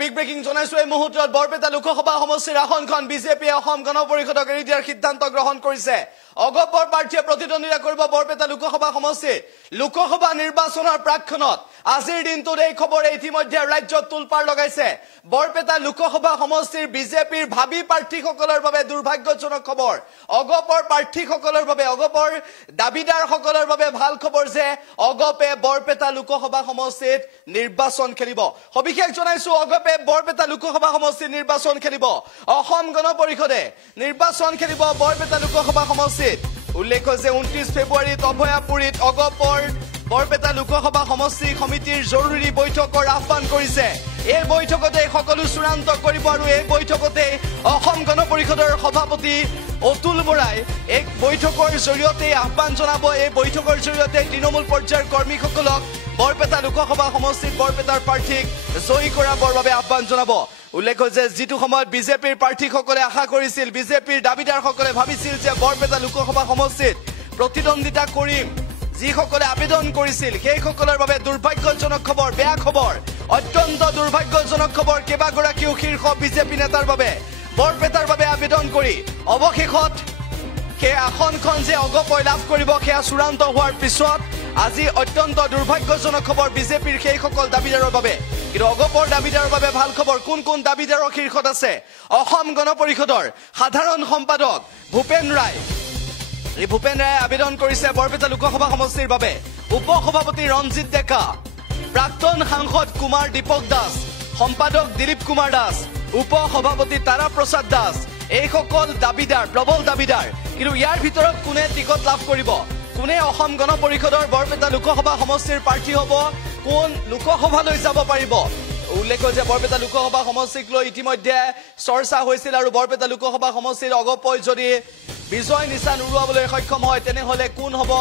Big breaking জনাইছো এই মুহূৰ্তত বৰপেটা লোকসভা সমষ্টিৰ আসনখন বিজেপিয়ে অসম গণ পৰিষদক এৰি দিয়াৰ সিদ্ধান্ত গ্ৰহণ কৰিছে। অগপৰ প্ৰাৰ্থীয়ে প্ৰতিদ্বন্দ্বিতা কৰিব বৰপেটা লোকসভা সমষ্টিত। লোকসভা নিৰ্বাচনৰ প্ৰাক্ষণত আজিৰ দিনটোত এই খবৰে ইতিমধ্যে ৰাজ্যত তুলপাৰ লগাইছে। বৰপেটা লোকসভা সমষ্টিৰ বিজেপিৰ ভাবি প্ৰাৰ্থীসকলৰ বাবে দুৰ্ভাগ্যজনক খবৰ। অগপৰ প্ৰাৰ্থীসকলৰ বাবে, অগপৰ দাবীদাৰসকলৰ বাবে ভাল খবৰ যে অগপে বৰপেটা লোকসভা সমষ্টিত নিৰ্বাচন খেলিব। সবিশেষ জনাইছো অগপে বৰপেটা লোকসভা সমষ্টিত নিৰ্বাচন খেলিব। অসম গণ পৰিষদে নিৰ্বাচন খেলিব বৰপেটা লোকসভা সমষ্টিত। উল্লেখ্য যে 29 ফেব্ৰুৱাৰীত অভয়াপুৰীত অগপৰ বৰপেটা লোকসভা সমষ্টি সমিতিৰ জৰুৰী বৈঠকৰ আহ্বান কৰিছে। এই বৈঠকতে সকলো চূড়ান্ত কৰিব আৰু এই বৈঠকতে অসম গণ পৰিষদৰ সভাপতি অতুল বৰাই এক বৈঠকৰ জৰিয়তে আহ্বান জনাব। এই বৈঠকৰ জৰিয়তে তৃণমূল পৰ্যায়ৰ কৰ্মীসকলক বৰপেটা লোকসভা সমষ্টিত বৰপেটাৰ প্ৰাৰ্থীক জয়ী কৰাবৰ বাবে আহ্বান জনাব। উল্লেখ্য যে যিটো সময়ত বিজেপিৰ প্ৰাৰ্থীসকলে আশা কৰিছিল, বিজেপিৰ দাবীদাৰসকলে ভাবিছিল যে বৰপেটা লোকসভা সমষ্টিত প্ৰতিদ্বন্দ্বিতা কৰিম, যিসকলে আবেদন কৰিছিল সেইসকলৰ বাবে দুৰ্ভাগ্যজনক খবৰ, বেয়া খবৰ, অত্যন্ত দুৰ্ভাগ্যজনক খবৰ। কেইবাগৰাকীও শীৰ্ষ বিজেপি নেতাৰ বাবে বৰপেটাৰ বাবে আবেদন কৰি অৱশেষত সেই আসনখন যে অগপই লাভ কৰিব সেয়া চূড়ান্ত হোৱাৰ পিছত আজি অত্যন্ত দুৰ্ভাগ্যজনক খবৰ বিজেপিৰ সেইসকল দাবীদাৰৰ বাবে। কিন্তু অগপৰ দাবীদাৰৰ বাবে ভাল খবৰ। কোন কোন দাবীদাৰৰ শীৰ্ষত আছে? অসম গণ পৰিষদৰ সাধাৰণ সম্পাদক ভূপেন ৰায়। এই ভূপেন ৰায়ে আবেদন কৰিছে বৰপেটা লোকসভা সমষ্টিৰ বাবে। উপ সভাপতি ৰঞ্জিত ডেকা, প্ৰাক্তন সাংসদ কুমাৰ দীপক দাস, সম্পাদক দিলীপ কুমাৰ দাস, উপ সভাপতি তাৰা প্ৰসাদ দাস, এইসকল দাবীদাৰ, প্ৰবল দাবীদাৰ। কিন্তু ইয়াৰ ভিতৰত কোনে টিকট লাভ কৰিব, কোনে অসম গণ পৰিষদৰ বৰপেটা লোকসভা সমষ্টিৰ প্ৰাৰ্থী হ'ব, কোন লোকসভালৈ যাব পাৰিব? উল্লেখ্য যে বৰপেটা লোকসভা সমষ্টিক লৈ ইতিমধ্যে চৰ্চা হৈছিল আৰু বৰপেটা লোকসভা সমষ্টিৰ অগপই যদি বিজয় নিশান উৰুৱাবলৈ সক্ষম হয় তেনেহলে কোন হ'ব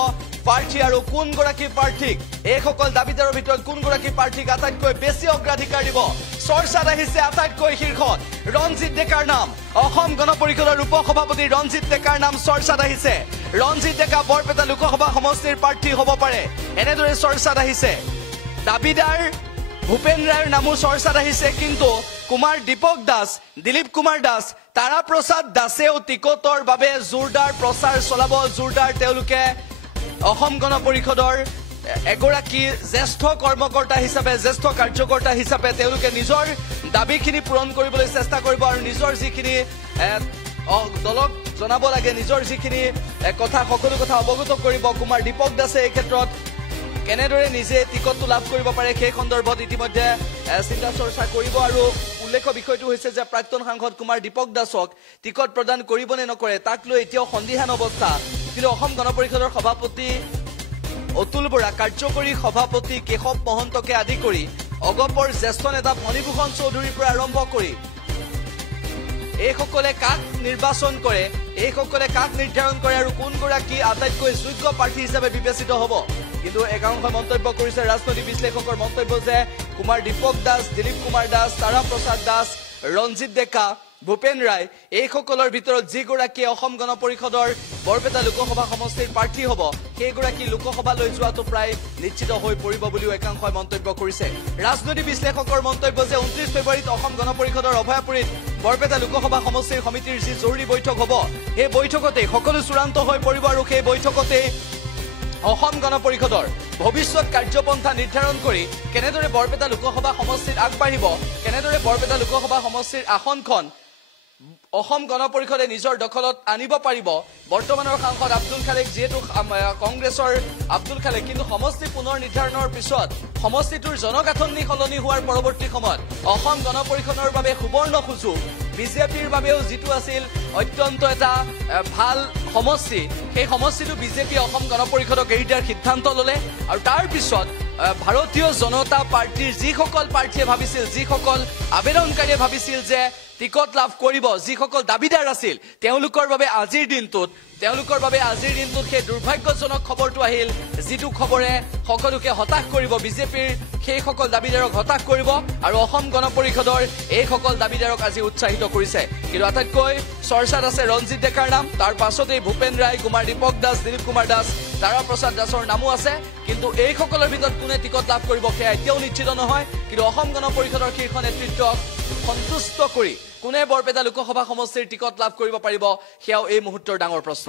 প্ৰাৰ্থী আৰু কোনগৰাকী প্ৰাৰ্থীক, এইসকল দাবীদাৰৰ ভিতৰত কোনগৰাকী প্ৰাৰ্থীক আটাইতকৈ বেছি অগ্ৰাধিকাৰ দিব? চৰ্চাত আহিছে আটাইতকৈ শীৰ্ষত ৰঞ্জিত ডেকাৰ নাম। অসম গণ পৰিষদৰ উপ সভাপতি ৰঞ্জিত ডেকাৰ নাম চৰ্চাত আহিছে। ৰঞ্জিত ডেকা বৰপেটা লোকসভা সমষ্টিৰ প্ৰাৰ্থী হ'ব পাৰে, এনেদৰে চৰ্চাত আহিছে। দাবীদাৰ ভূপেন ৰায়ৰ নামো চৰ্চাত আহিছে। কিন্তু কুমাৰ দীপক দাস, দিলীপ কুমাৰ দাস, তাৰা প্ৰসাদ দাসেও টিকটৰ বাবে জোৰদাৰ প্ৰচাৰ চলাব। জোৰদাৰ তেওঁলোকে অসম গণ পৰিষদৰ এগৰাকী জ্যেষ্ঠ কৰ্মকৰ্তা হিচাপে, জ্যেষ্ঠ কাৰ্যকৰ্তা হিচাপে তেওঁলোকে নিজৰ দাবীখিনি পূৰণ কৰিবলৈ চেষ্টা কৰিব আৰু নিজৰ যিখিনি দলক জনাব লাগে, নিজৰ যিখিনি কথা, সকলো কথা অৱগত কৰিব। কুমাৰ দীপক দাসে এই ক্ষেত্ৰত কেনেদৰে নিজে টিকটটো লাভ কৰিব পাৰে সেই সন্দৰ্ভত ইতিমধ্যে চিন্তা চৰ্চা কৰিব। আৰু উল্লেখ্য বিষয়টো হৈছে যে প্ৰাক্তন সাংসদ কুমাৰ দীপক দাসক টিকট প্ৰদান কৰিব নে নকৰে তাক লৈ এতিয়াও সন্দিহান অৱস্থা। কিন্তু অসম গণ পৰিষদৰ সভাপতি অতুল বৰা, কাৰ্যকৰী সভাপতি কেশৱ মহন্তকে আদি কৰি অগপৰ জ্যেষ্ঠ নেতা ফণীভূষণ চৌধুৰীৰ পৰা আৰম্ভ কৰি এইসকলে কাক নিৰ্বাচন কৰে, এইসকলে কাক নিৰ্ধাৰণ কৰে আৰু কোনগৰাকী আটাইতকৈ যোগ্য প্ৰাৰ্থী হিচাপে বিবেচিত হ'ব। কিন্তু একাংশই মন্তব্য কৰিছে, ৰাজনৈতিক বিশ্লেষকৰ মন্তব্য যে কুমাৰ দীপক দাস, দিলীপ কুমাৰ দাস, তাৰা প্ৰসাদ দাস, ৰঞ্জিত ডেকা, ভূপেন ৰায়, এইসকলৰ ভিতৰত যিগৰাকীয়ে অসম গণ পৰিষদৰ বৰপেটা লোকসভা সমষ্টিৰ প্ৰাৰ্থী হ'ব সেইগৰাকী লোকসভালৈ যোৱাটো প্ৰায় নিশ্চিত হৈ পৰিব বুলিও একাংশই মন্তব্য কৰিছে। ৰাজনৈতিক বিশ্লেষকৰ মন্তব্য যে 29 ফেব্ৰুৱাৰীত অসম গণ পৰিষদৰ অভয়াপুৰীত বৰপেটা লোকসভা সমষ্টিৰ সমিতিৰ যি জৰুৰী বৈঠক হ'ব সেই বৈঠকতে সকলো চূড়ান্ত হৈ পৰিব আৰু সেই বৈঠকতে অসম গণ পৰিষদৰ ভৱিষ্যত কাৰ্যপন্থা নিৰ্ধাৰণ কৰি কেনেদৰে বৰপেটা লোকসভা সমষ্টিত আগবাঢ়িব, কেনেদৰে বৰপেটা লোকসভা সমষ্টিৰ আসনখন অসম গণ পৰিষদে নিজৰ দখলত আনিব পাৰিব। বৰ্তমানৰ সাংসদ আব্দুল খালেক যিহেতু কংগ্ৰেছৰ আব্দুল খালেক, কিন্তু সমষ্টি পুনৰ নিৰ্ধাৰণৰ পিছত সমষ্টিটোৰ জনগাঁথনি সলনি হোৱাৰ পৰৱৰ্তী সময়ত অসম গণ পৰিষদৰ বাবে সুবৰ্ণ সুযোগ, বিজেপিৰ বাবেও যিটো আছিল অত্যন্ত এটা ভাল সমষ্টি, সেই সমষ্টিটো বিজেপিয়ে অসম গণ পৰিষদক এৰি দিয়াৰ সিদ্ধান্ত ল'লে। আৰু তাৰ পিছত ভাৰতীয় জনতা পাৰ্টীৰ যিসকল প্ৰাৰ্থীয়ে ভাবিছিল, যিসকল আবেদনকাৰীয়ে ভাবিছিল যে টিকট লাভ কৰিব, যিসকল দাবীদাৰ আছিল তেওঁলোকৰ বাবে আজিৰ দিনটোত সেই দুৰ্ভাগ্যজনক খবৰটো আহিল, যিটো খবৰে সকলোকে হতাশ কৰিব। বিজেপিৰ সেইসকল দাবীদাৰক হতাশ কৰিব আৰু অসম গণ পৰিষদৰ এইসকল দাবীদাৰক আজি উৎসাহিত কৰিছে কিন্তু আটাইতকৈ চৰ্চাত আছে ৰঞ্জিত ডেকাৰ নাম তাৰ পাছতেই ভূপেন ৰায় কুমাৰ দীপক দাস দিলীপ কুমাৰ দাস তাৰা প্ৰসাদ দাসৰ নামো আছে কিন্তু এইসকলৰ ভিতৰত কোনে টিকট লাভ কৰিব সেয়া এতিয়াও নিশ্চিত নহয় কিন্তু অসম গণ পৰিষদৰ শীৰ্ষ নেতৃত্বক সন্তুষ্ট কৰি কোনে বৰপেটা লোকসভা সমষ্টিৰ টিকট লাভ কৰিব পাৰিব সেয়াও এই মুহূৰ্তৰ ডাঙৰ প্ৰশ্ন